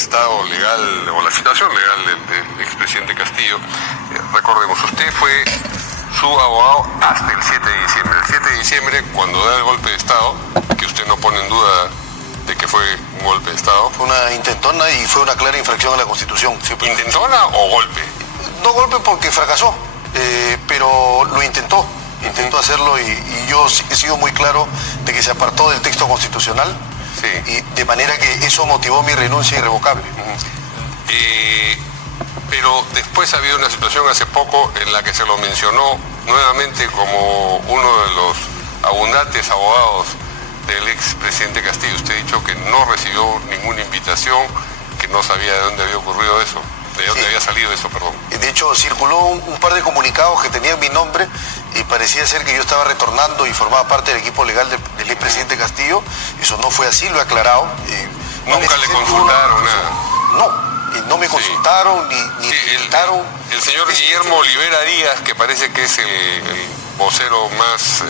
estado legal o la situación legal del expresidente Castillo. Recordemos, usted fue su abogado hasta el 7 de diciembre. El 7 de diciembre, cuando da el golpe de Estado, que usted no pone en duda de que fue un golpe de Estado. Fue una intentona y fue una clara infracción a la Constitución. ¿Intentona o golpe? No golpe porque fracasó, pero lo intentó hacerlo y yo he sido muy claro de que se apartó del texto constitucional. Sí. Y de manera que eso motivó mi renuncia irrevocable. Pero después ha habido una situación hace poco en la que se lo mencionó nuevamente como uno de los abundantes abogados del expresidente Castillo. Usted ha dicho que no recibió ninguna invitación, que no sabía de dónde había ocurrido eso, de dónde había salido eso, perdón. De hecho, circuló un par de comunicados que tenían mi nombre y parecía ser que yo estaba retornando y formaba parte del equipo legal del expresidente Castillo. Eso no fue así, lo he aclarado. ¿Nunca le consultaron nada? No me consultaron ni invitaron. El señor Guillermo Olivera Díaz, que parece que es el vocero más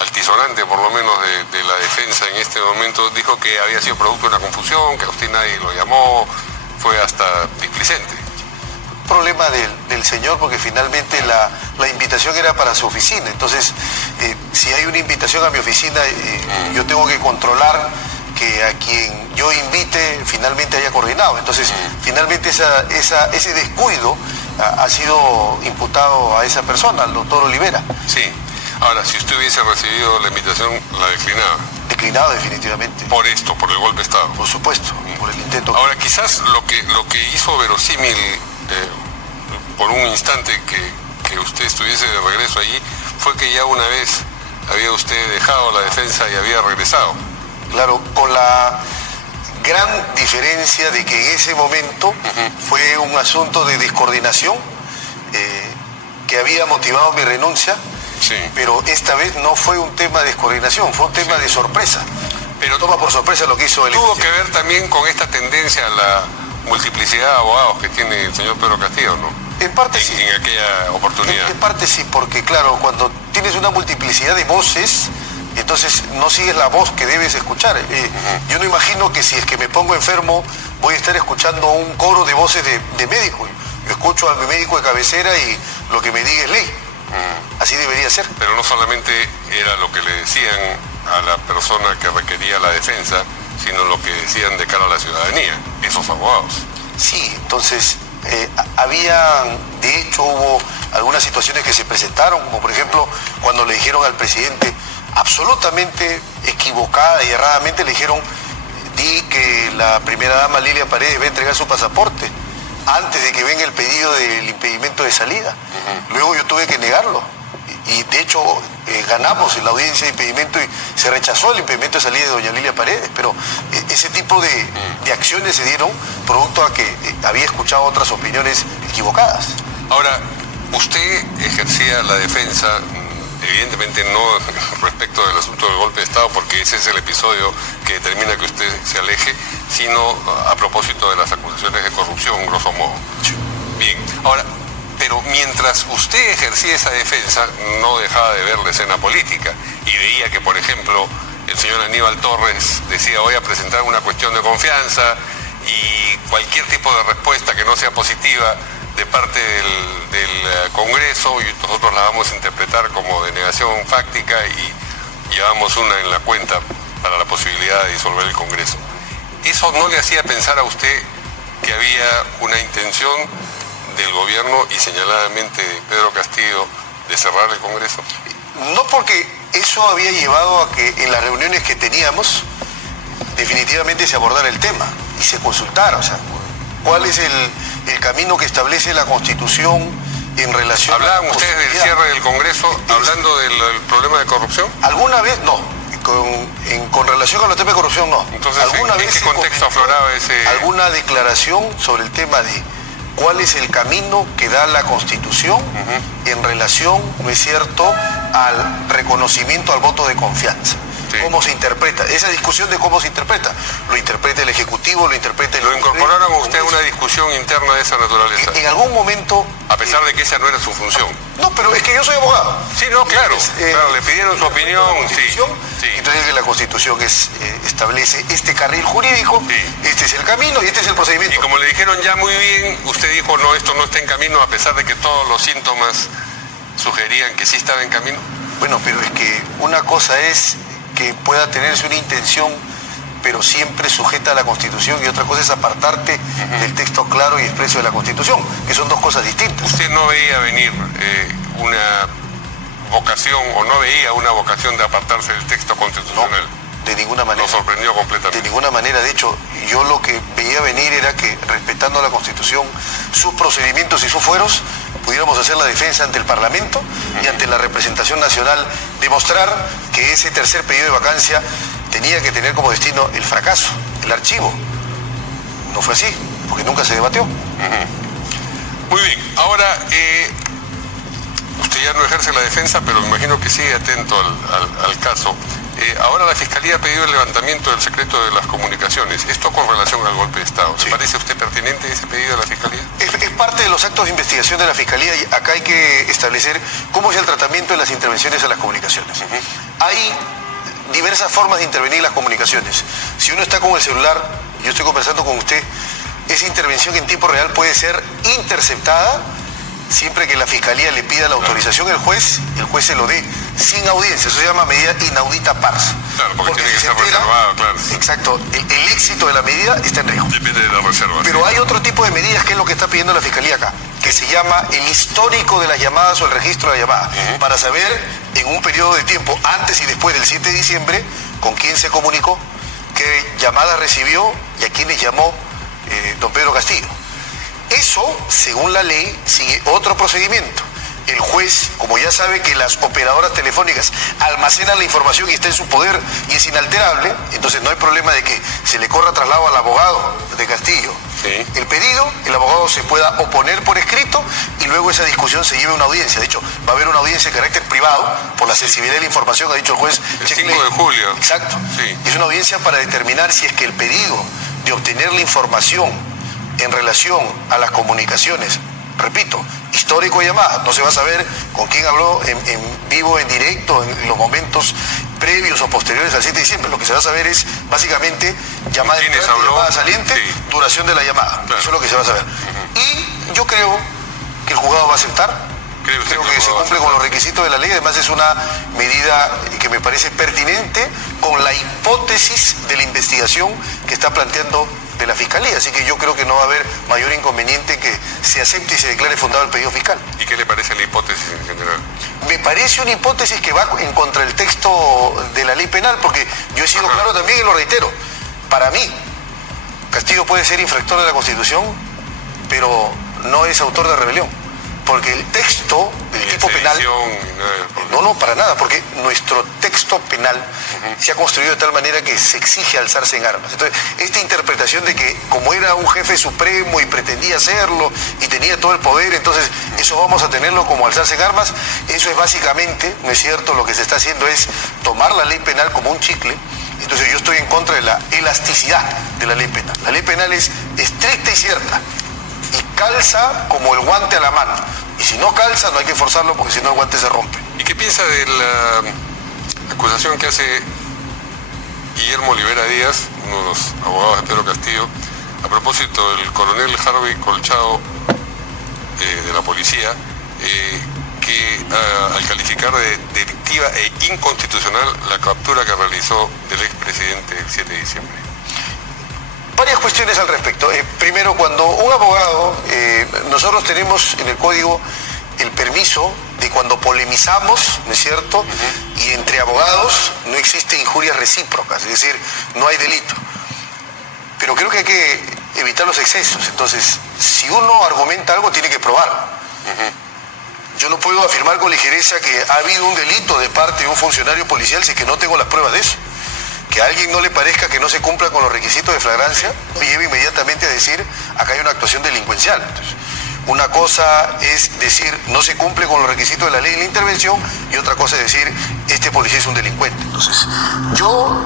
altisonante, por lo menos, de la defensa en este momento, dijo que había sido producto de una confusión, que a usted nadie lo llamó, fue hasta displicente. Problema del señor, porque finalmente la invitación era para su oficina. Entonces, si hay una invitación a mi oficina, yo tengo que controlar que a quien yo invite finalmente haya coordinado. Entonces, finalmente ese descuido ha sido imputado a esa persona, al doctor Olivera. Sí. Ahora, si usted hubiese recibido la invitación, ¿la declinaba? Declinado, definitivamente. ¿Por esto, por el golpe de Estado? Por supuesto, por el intento. Ahora, quizás lo que hizo verosímil por un instante que usted estuviese de regreso allí fue que ya una vez había usted dejado la defensa y había regresado. Claro, con la gran diferencia de que en ese momento fue un asunto de descoordinación que había motivado mi renuncia. Sí. Pero esta vez no fue un tema de descoordinación, fue un tema de sorpresa. Pero toma por sorpresa lo que hizo el... Tuvo que ver también con esta tendencia a la multiplicidad de abogados que tiene el señor Pedro Castillo, ¿no? En parte sí. En aquella oportunidad. En parte sí, porque claro, cuando tienes una multiplicidad de voces, entonces no sigues la voz que debes escuchar. Yo no imagino que si es que me pongo enfermo voy a estar escuchando un coro de voces de médico. Yo escucho a mi médico de cabecera y lo que me diga es ley. Así debería ser. Pero no solamente era lo que le decían a la persona que requería la defensa, sino lo que decían de cara a la ciudadanía, esos abogados. Sí, entonces de hecho hubo algunas situaciones que se presentaron, como por ejemplo cuando le dijeron al presidente, absolutamente equivocada y erradamente, le dijeron, di que la primera dama Lilia Paredes va a entregar su pasaporte antes de que venga el pedido del impedimento de salida. Luego yo tuve que negarlo y de hecho ganamos en la audiencia de impedimento y se rechazó el impedimento de salida de doña Lilia Paredes, pero ese tipo de acciones se dieron producto a que había escuchado otras opiniones equivocadas. Ahora, usted ejercía la defensa, evidentemente no respecto del asunto del golpe de Estado, porque ese es el episodio que determina que usted se aleje, sino a propósito de las acusaciones de corrupción, grosso modo. Bien, ahora, pero mientras usted ejercía esa defensa, no dejaba de ver la escena política y veía que, por ejemplo, el señor Aníbal Torres decía, voy a presentar una cuestión de confianza y cualquier tipo de respuesta que no sea positiva de parte del Congreso, y nosotros la vamos a interpretar como denegación fáctica y llevamos una en la cuenta para la posibilidad de disolver el Congreso. ¿Eso no le hacía pensar a usted que había una intención del gobierno y señaladamente de Pedro Castillo de cerrar el Congreso? No, porque eso había llevado a que en las reuniones que teníamos definitivamente se abordara el tema y se consultara, o sea, cuál es el camino que establece la Constitución en relación... ¿Hablaban ustedes del cierre del Congreso hablando del problema de corrupción? Alguna vez no. Con relación con el tema de corrupción no. Entonces, ¿en qué contexto afloraba ese...? Alguna declaración sobre el tema de cuál es el camino que da la Constitución en relación, ¿no es cierto?, al reconocimiento al voto de confianza. Sí. cómo se interpreta. Esa discusión de cómo se interpreta. Lo interpreta el Ejecutivo, lo interpreta el... ¿Lo incorporaron a usted a una discusión interna de esa naturaleza? En algún momento... A pesar de que esa no era su función. No, pero es que yo soy abogado. Sí, no, claro. Claro, le pidieron su opinión. Sí. Entonces la Constitución establece este carril jurídico, este es el camino y este es el procedimiento. Y como le dijeron ya muy bien, usted dijo, no, esto no está en camino, a pesar de que todos los síntomas sugerían que sí estaba en camino. Bueno, pero es que una cosa es que pueda tenerse una intención, pero siempre sujeta a la Constitución, y otra cosa es apartarte del texto claro y expreso de la Constitución, que son dos cosas distintas. ¿Usted no veía venir una vocación, o no veía una vocación de apartarse del texto constitucional? No, de ninguna manera. ¿Lo sorprendió completamente? De ninguna manera. De hecho, yo lo que veía venir era que, respetando la Constitución, sus procedimientos y sus fueros, pudiéramos hacer la defensa ante el Parlamento y ante la representación nacional, demostrar que ese tercer pedido de vacancia tenía que tener como destino el fracaso, el archivo. No fue así, porque nunca se debatió. Muy bien. Ahora, usted ya no ejerce la defensa, pero me imagino que sigue atento al caso. Ahora la Fiscalía ha pedido el levantamiento del secreto de las comunicaciones. Esto con relación al golpe de Estado. ¿Le parece a usted pertinente ese pedido de la Fiscalía? Es parte de los actos de investigación de la Fiscalía, y acá hay que establecer cómo es el tratamiento de las intervenciones a las comunicaciones. Hay diversas formas de intervenir las comunicaciones. Si uno está con el celular, yo estoy conversando con usted, esa intervención en tiempo real puede ser interceptada siempre que la Fiscalía le pida la autorización al juez, el juez se lo dé sin audiencia. Eso se llama medida inaudita pars. Claro, porque tiene que ser reservado, claro. Exacto, el éxito de la medida está en riesgo. Depende de la reserva. Pero hay otro tipo de medidas, que es lo que está pidiendo la Fiscalía acá, que se llama el histórico de las llamadas o el registro de la llamada, para saber en un periodo de tiempo antes y después del 7 de diciembre con quién se comunicó, qué llamada recibió y a quiénes llamó don Pedro Castillo. Eso, según la ley, sigue otro procedimiento. El juez, como ya sabe que las operadoras telefónicas almacenan la información y está en su poder y es inalterable, entonces no hay problema de que se le corra traslado al abogado de Castillo. Sí. El pedido, el abogado se pueda oponer por escrito y luego esa discusión se lleve a una audiencia. De hecho, va a haber una audiencia de carácter privado por la sensibilidad de la información, ha dicho el juez. El 5 de julio. Exacto. Sí. Es una audiencia para determinar si es que el pedido de obtener la información en relación a las comunicaciones, repito, histórico de llamada, no se va a saber con quién habló en vivo, en directo, en los momentos previos o posteriores al 7 de diciembre. Lo que se va a saber es básicamente llamada entrante, llamada saliente, duración de la llamada. Claro. Eso es lo que se va a saber. Y yo creo que el juzgado va a aceptar. Creo que se cumple con los requisitos de la ley. Además es una medida que me parece pertinente con la hipótesis de la investigación que está planteando de la Fiscalía, así que yo creo que no va a haber mayor inconveniente que se acepte y se declare fundado el pedido fiscal. ¿Y qué le parece la hipótesis en general? Me parece una hipótesis que va en contra del texto de la ley penal, porque yo he sido claro también y lo reitero. Para mí, Castillo puede ser infractor de la Constitución, pero no es autor de rebelión, porque el texto del tipo penal... No, para nada, porque nuestro texto penal se ha construido de tal manera que se exige alzarse en armas. Entonces, esta interpretación de que como era un jefe supremo y pretendía serlo y tenía todo el poder, entonces eso vamos a tenerlo como alzarse en armas, eso es básicamente, ¿no es cierto? Lo que se está haciendo es tomar la ley penal como un chicle. Entonces yo estoy en contra de la elasticidad de la ley penal. La ley penal es estricta y cierta y calza como el guante a la mano. Y si no calza, no hay que forzarlo, porque si no el guante se rompe. ¿Y qué piensa de la acusación que hace Guillermo Olivera Díaz, uno de los abogados de Pedro Castillo, a propósito del coronel Harvey Colchado de la policía, que al calificar de delictiva e inconstitucional la captura que realizó del expresidente el 7 de diciembre? Varias cuestiones al respecto. Primero, cuando un abogado, nosotros tenemos en el código el permiso de cuando polemizamos, ¿no es cierto? Y entre abogados no existe injurias recíprocas, es decir, no hay delito. Pero creo que hay que evitar los excesos. Entonces, si uno argumenta algo, tiene que probarlo. Yo no puedo afirmar con ligereza que ha habido un delito de parte de un funcionario policial si que no tengo las pruebas de eso. Que a alguien no le parezca que no se cumpla con los requisitos de flagrancia, lo lleve inmediatamente a decir, acá hay una actuación delincuencial. Entonces, Una cosa es decir, no se cumple con los requisitos de la ley de la intervención, y otra cosa es decir, este policía es un delincuente. Entonces, yo